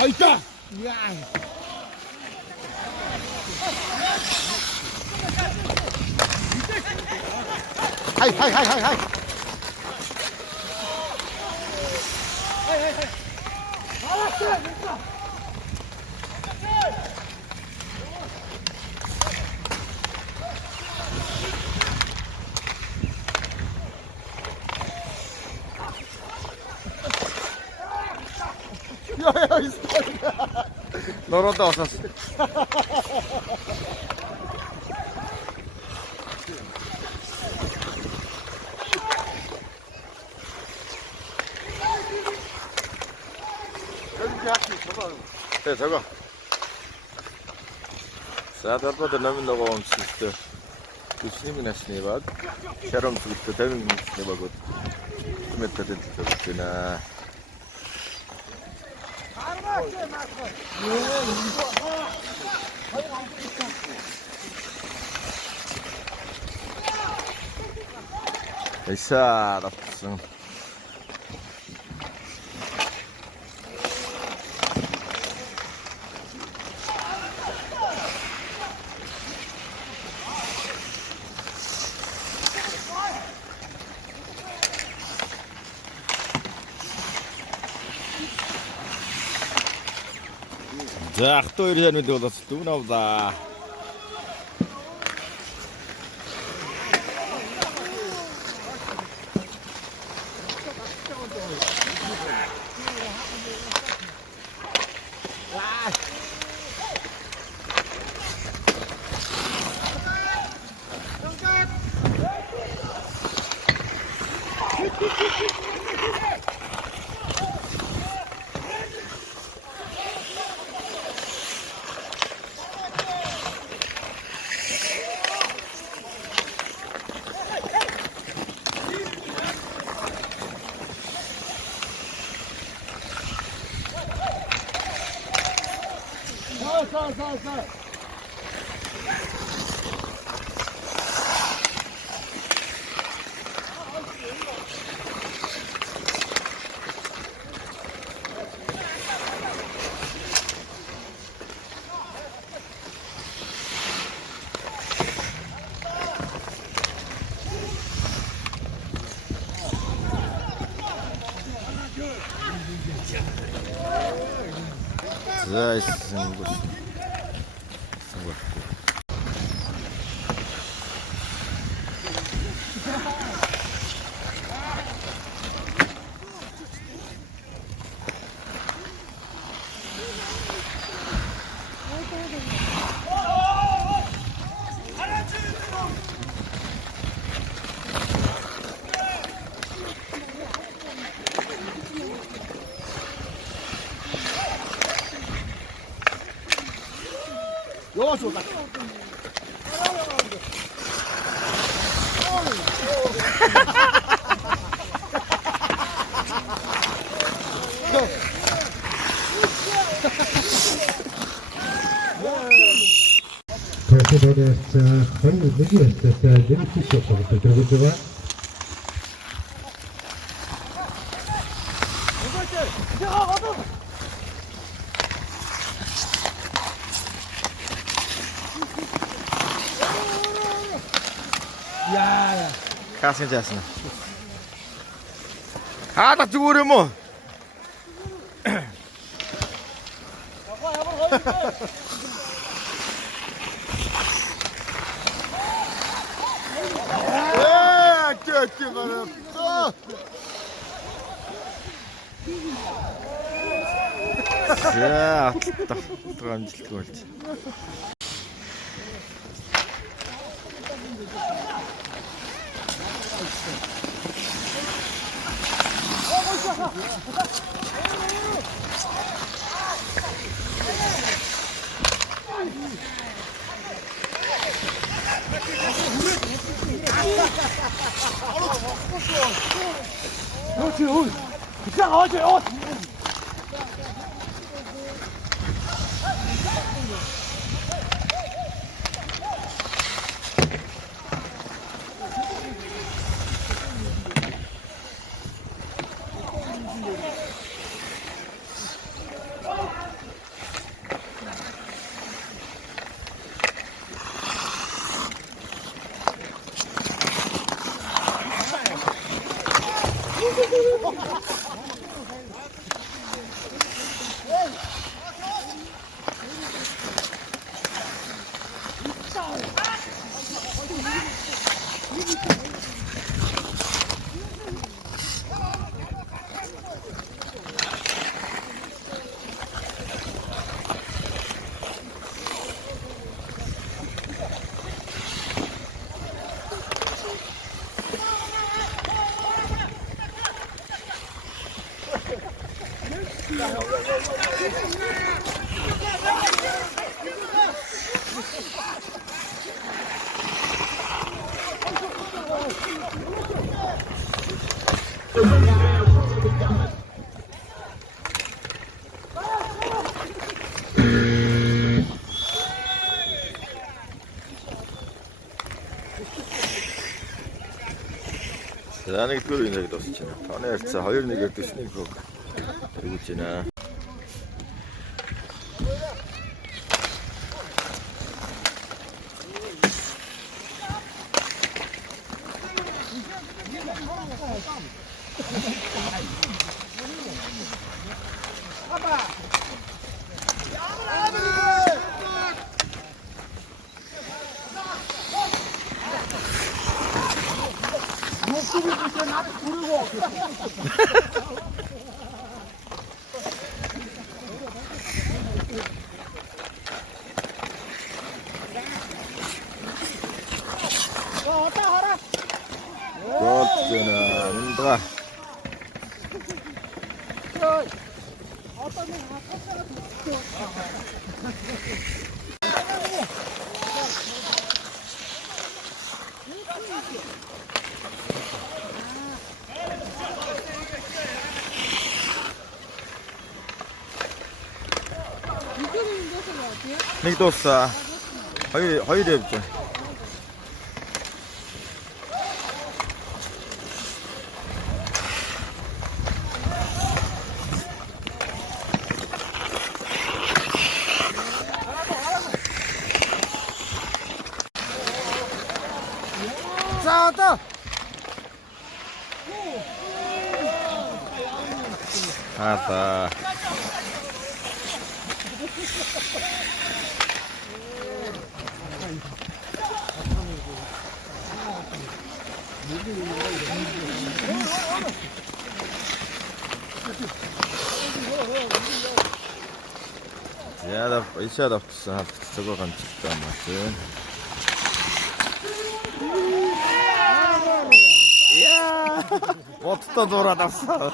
아, 있다. 이야. 하이. 야야 있어. 너런다 왔었어. Te 저거. Saat pada namin nakawang sister. Gusto niyo minasini bag. Sharon sister tayo minasini bagot. Tumeta din dito na. Isa tapos. За, хто ирсэн мэдээ болоос дүүнав да. 살. За, 승부. 요 좋다. President Henry Millions beneficio por el territorio. 야. Kasih jasna. Tak curi mo. 쟤 말았어. Ya, tak tranquil oldu. 그렇지, 그냥 어제 Sellainen kyllä tuossa siinä. Aneesta har ju niitä tuossa niinku. Uutena. Kottuna, minkä? Niin tuossa haidevtä. 싸웠다. 알았다. İşe adaptası artık sokaktan çıktı ama. Ya, otto 돌아갔어.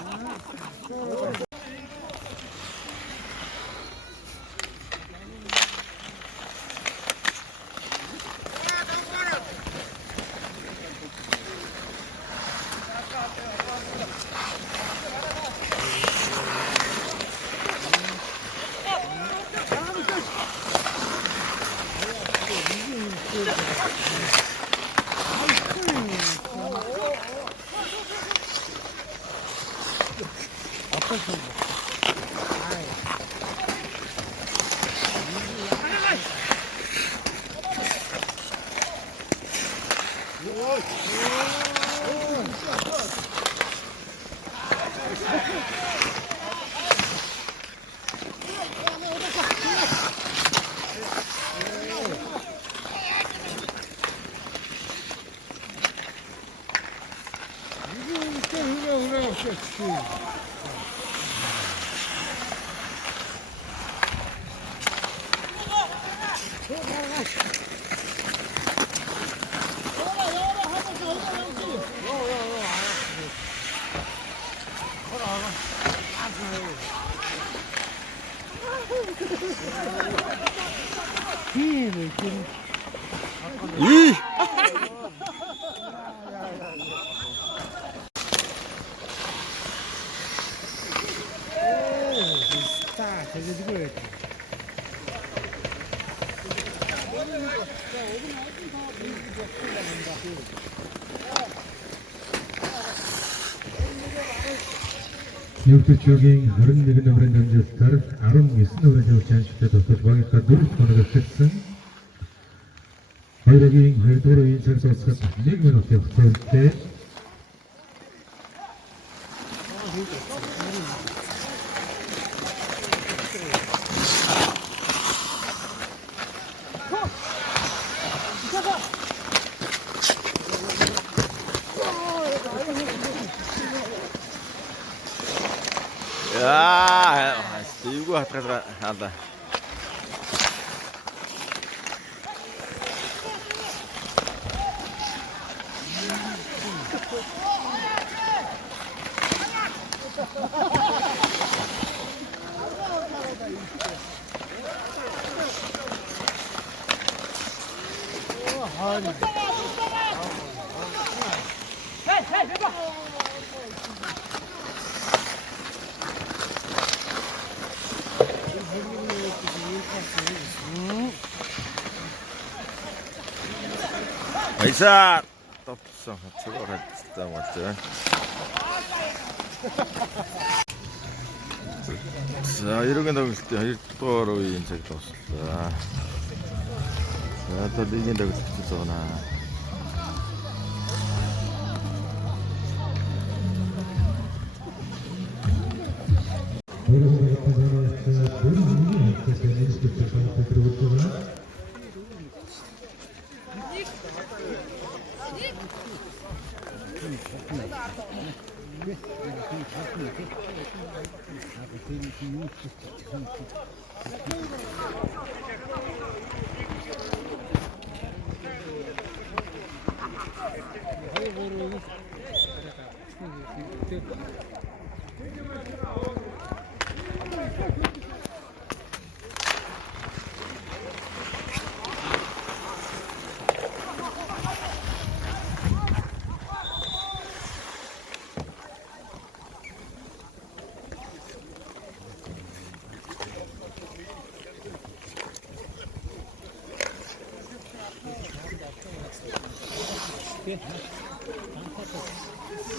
이! Yurtta jogging Harun degan nomordan jastar Harun esin nomordan chanishda dostlar bag'ishqa durust xonaga kirsin. Hayraging haydor o'yinchilar sosqat 1 minutga hisobda. 야, 이거 한다. 나이스! 떡상 저거를 맞죠? 자, 이렇게 나오실 때 일도로 인적이 없습니다. 자, 또 이긴다고 싶잖아.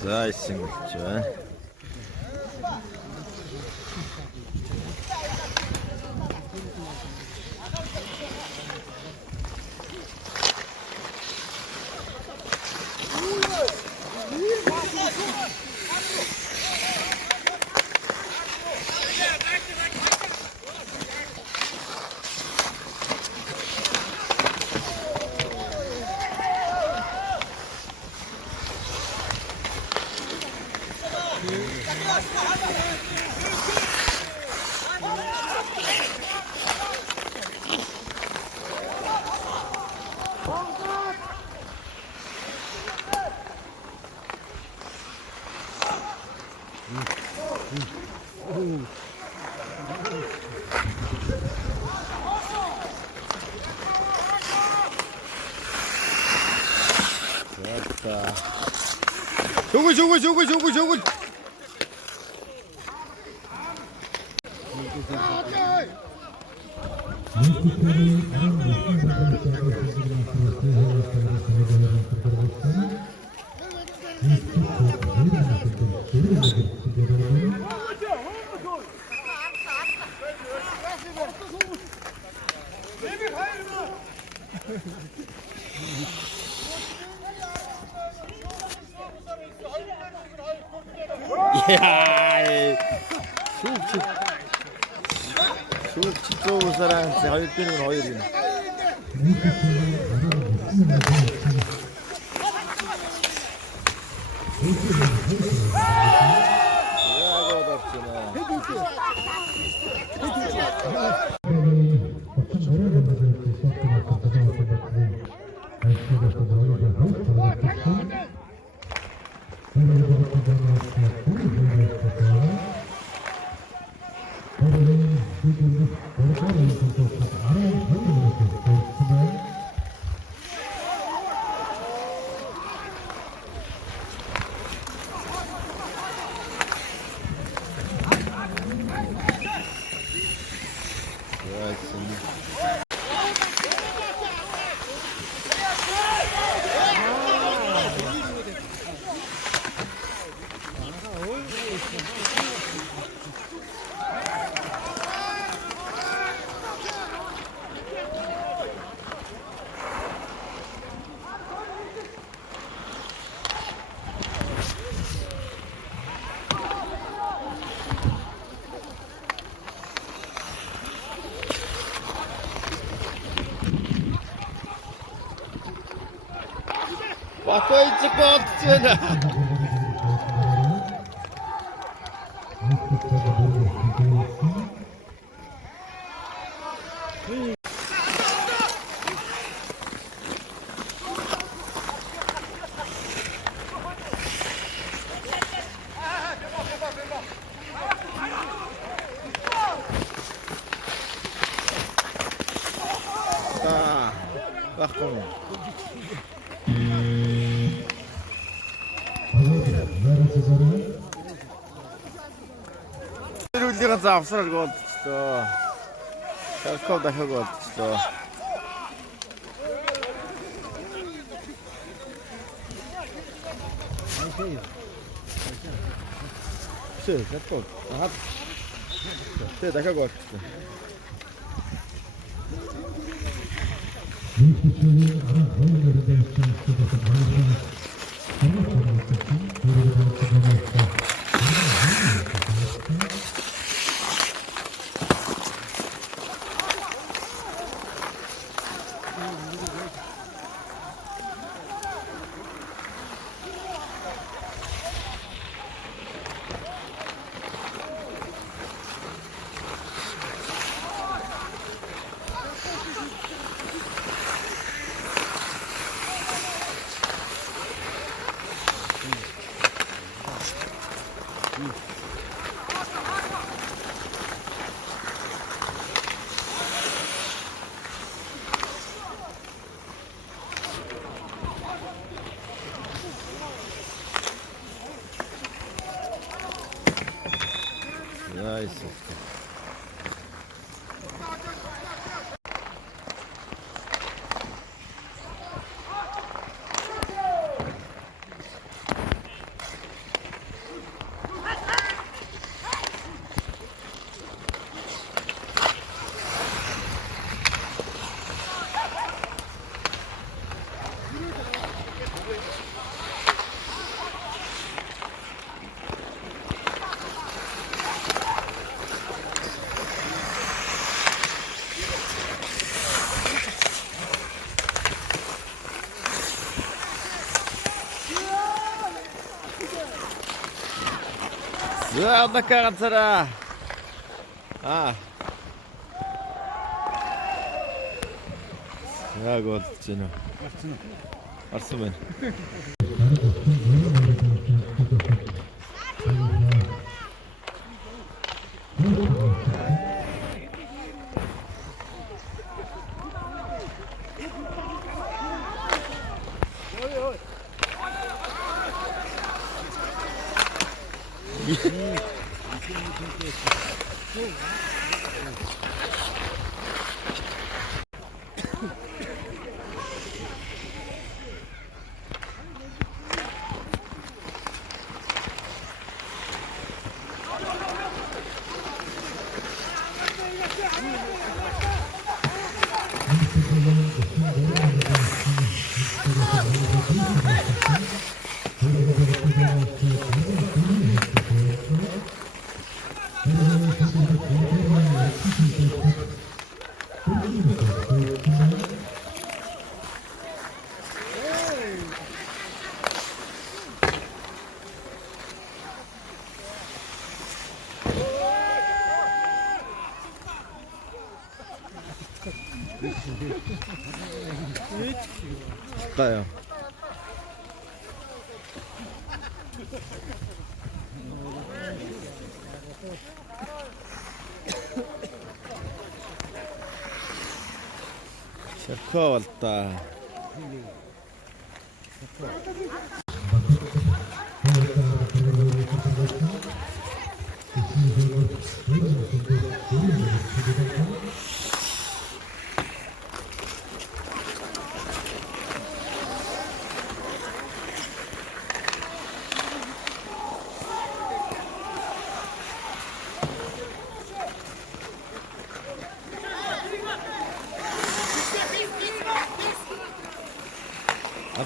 자, 이 친구 있죠. 됐다. 저거. 이야, 수업 좋은 사람 잘 뛰는 건 어디니? 왔다 있을 것 같잖아. 딱, 딱 보면. ganze afsrar gold işte. Şarkov da gold işte. Şey, şarkov. Rahat. Şey, dakika gold işte. Nice. 자, 나가간사라. 아. 야, 그 진짜. 아스면. 따요. 셔커 왔다.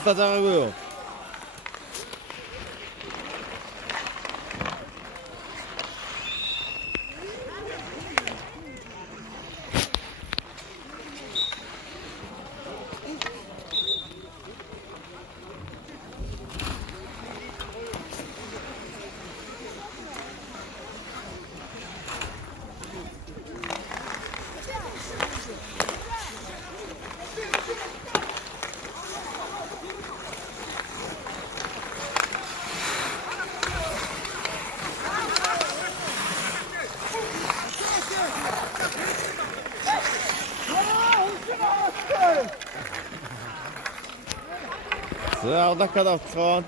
아따 장하고요. 자, 오다카다 없건.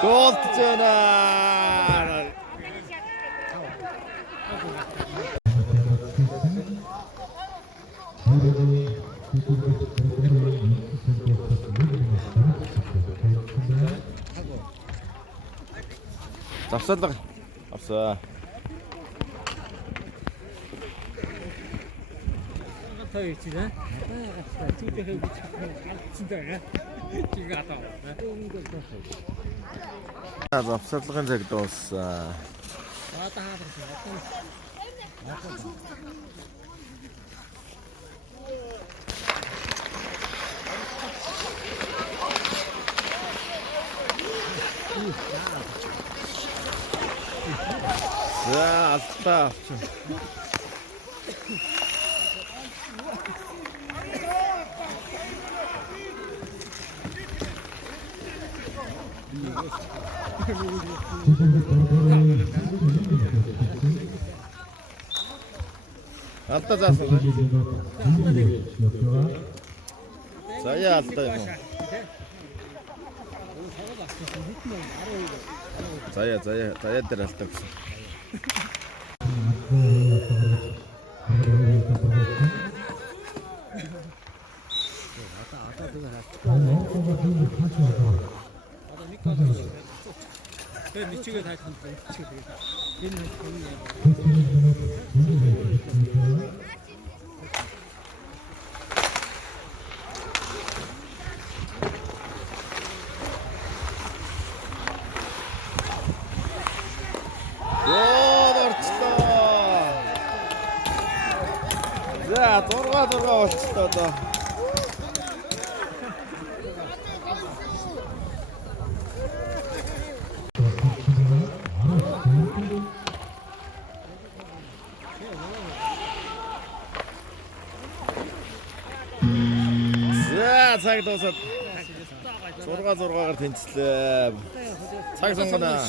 골 뜨잖아. 잡산다. 없어. 더 있지네. 두개 진짜 지금 갔다 와. 잡산다는 적도 없어. 왔다 하다. 자, 아쉽다. 아따 자서. 자야 아따 이거. 자야 때렸다. 미치게 다 자, 돌아가 멋지다. 자, 자기 도서 돌아가 된칠래. 자기 성거나.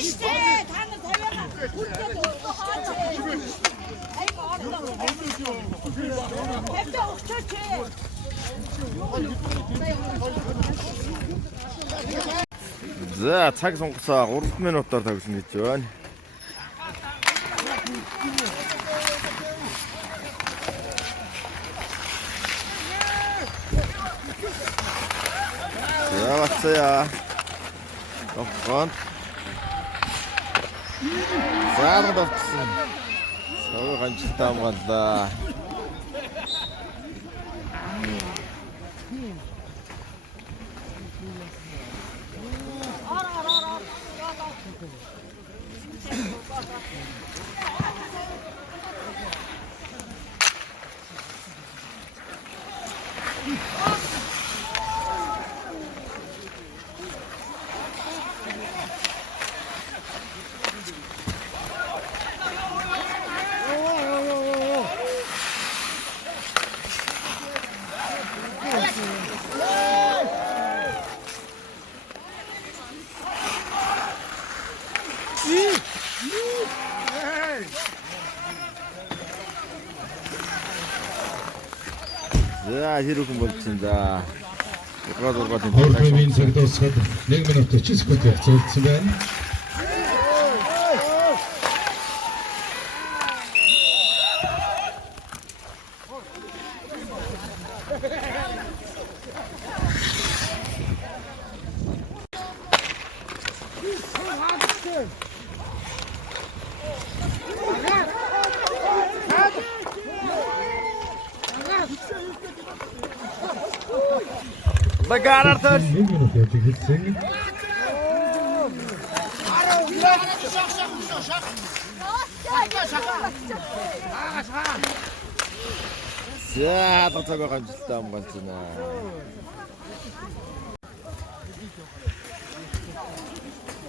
işte tanrı severler. Kurtuldu. Ay bağırdım. Hep de okçucu. 자, 자기 손가락 오른편에 넣었다 하고 있죠. 자, 왔어요. 건. 자, 넣었어. 서울 간식 다음 간다. 자, 히로크 멋진다. 돌아가 된다. Orta sektor sırada. Ne minutta çıskıtı. Çelçilen. Bakar artık. Ne minutta çıkıtsın. 자, 또 저거 간짓다 한번 지나.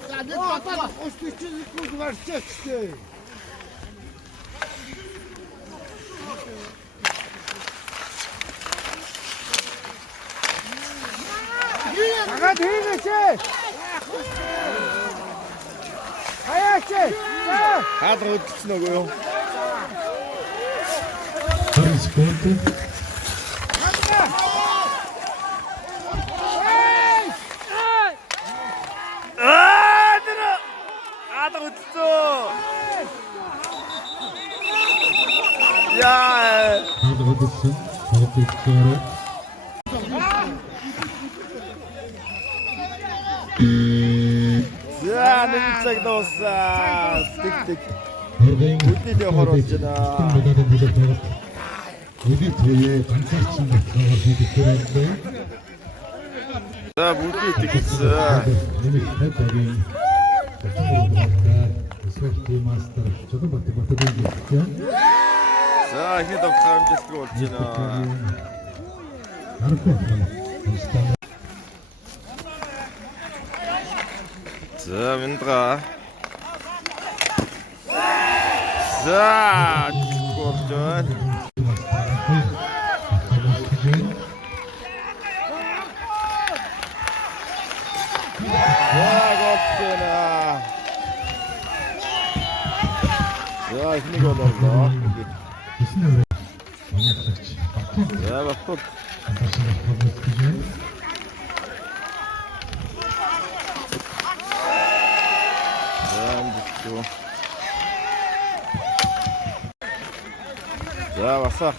Ya ne kadar üstüçlük var işte. 나가 되겠지. 가야지. 자. 다 어떻게 넣어요? Paris ponto. хаалга дэсэн тоглолт үзчихээрэй. За нэг цаг дуусаа. Тэг. Хөргийн Үднийд явахаар болж байна. медалийн бүлэг тоглолт. Үдний төвөө ганцаарчин тоглолт хийхдээ. За бүдний тэгсэн. Нэмэлт тайгийн Спорт мастер чөлөө батгүйн хийчихээ. За ихний давтал амжилттай болж байна. За Виндра. За Гордон. За ихний гол орлоо. За багт. За басаа.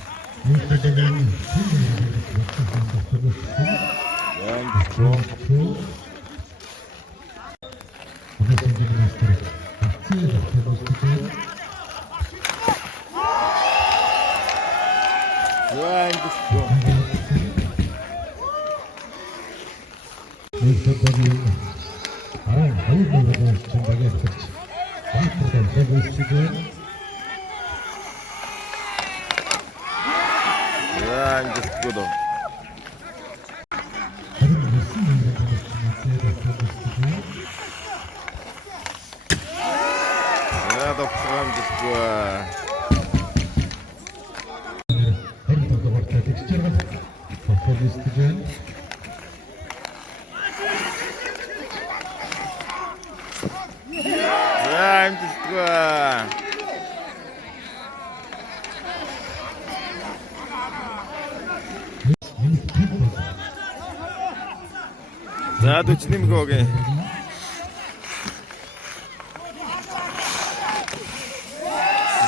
За дөчнөм гоогээ.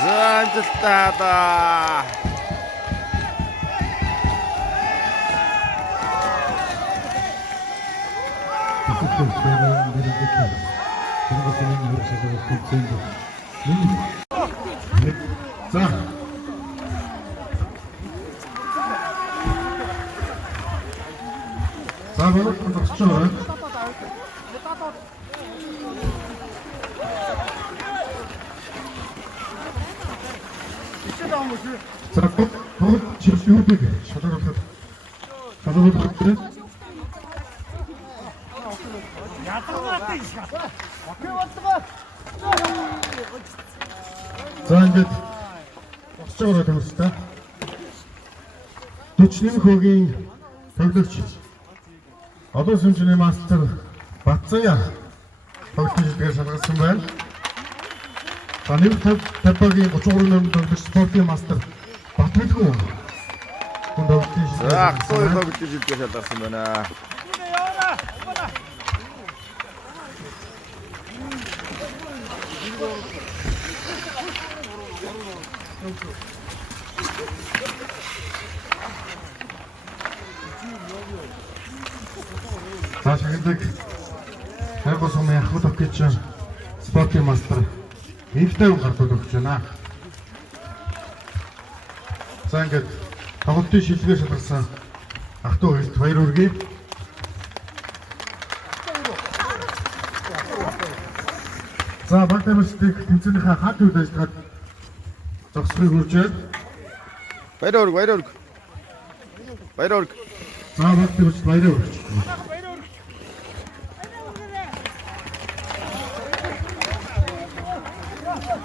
За амжилтаада. За. Савар төгсчөө. За бүгд чиглүүлдэг шалгуулах. Шалгуулах гэдэг. За ингээд төгсчөө төгсдөө. 41 хөгийн тоглогч одоо сүнжний мастер Батцая тоглогчдыг шалгасан байна. За нэмэлт тавбагийн 33 номер тоглогч спортын мастер Батбэлгүн За ахсуу тоглогчдыг шалгасан байна. За шагнадаг хайгуус юм яхад өгч спортын мастер нэмэлт гардууд өгч байна. За ингээд тоглолтын шилгээ шалгасан ах トゥ хоёрт баяр хүргэе. За баг тамирчдыг тэмцээнийхээ хад үед ажиллагаад зогсохыг хүргэж байна. Баяр хүрг. За баг тамирчид баяр хүргэж байна.